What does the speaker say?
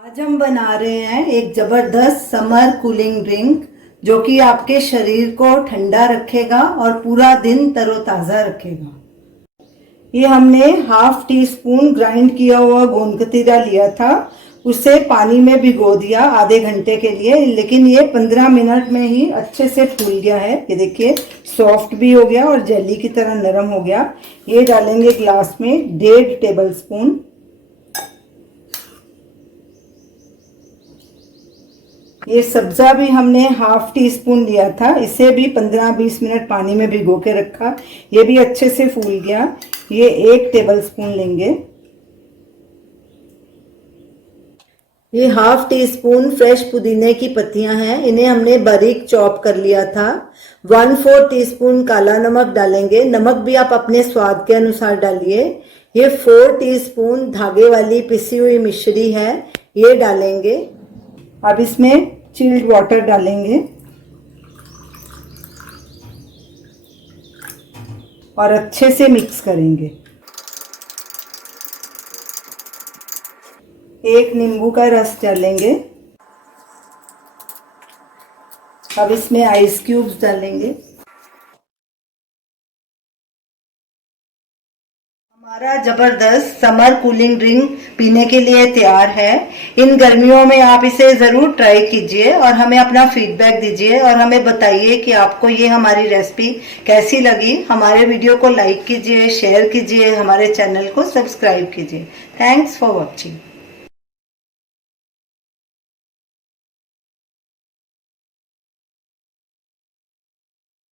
आज हम बना रहे हैं एक जबरदस्त समर कूलिंग ड्रिंक जो कि आपके शरीर को ठंडा रखेगा और पूरा दिन तरोताज़ा रखेगा। ये हमने हाफ टी स्पून ग्राइंड किया हुआ गोंद कतीरा लिया था, उसे पानी में भिगो दिया आधे घंटे के लिए, लेकिन ये 15 मिनट में ही अच्छे से फूल गया है। ये देखिए सॉफ्ट भी हो गया और जेली की तरह नरम हो गया। ये डालेंगे ग्लास में 1.5 टेबल स्पून। ये सब्जा भी हमने हाफ टी स्पून लिया था, इसे भी 15-20 मिनट पानी में भिगो के रखा, ये भी अच्छे से फूल गया। ये 1 टेबल स्पून लेंगे। ये हाफ टी स्पून फ्रेश पुदीने की पत्तियां हैं, इन्हें हमने बारीक चॉप कर लिया था। 1/4 टीस्पून काला नमक डालेंगे, नमक भी आप अपने स्वाद के अनुसार डालिए। ये 4 टीस्पून धागे वाली पिसी हुई मिश्री है, ये डालेंगे। अब इसमें चिल्ड वाटर डालेंगे और अच्छे से मिक्स करेंगे। 1 नींबू का रस डालेंगे। अब इसमें आइस क्यूब्स डालेंगे। हमारा जबरदस्त समर कूलिंग ड्रिंक पीने के लिए तैयार है। इन गर्मियों में आप इसे ज़रूर ट्राई कीजिए और हमें अपना फीडबैक दीजिए और हमें बताइए कि आपको ये हमारी रेसिपी कैसी लगी। हमारे वीडियो को लाइक कीजिए, शेयर कीजिए, हमारे चैनल को सब्सक्राइब कीजिए। Thanks for watching.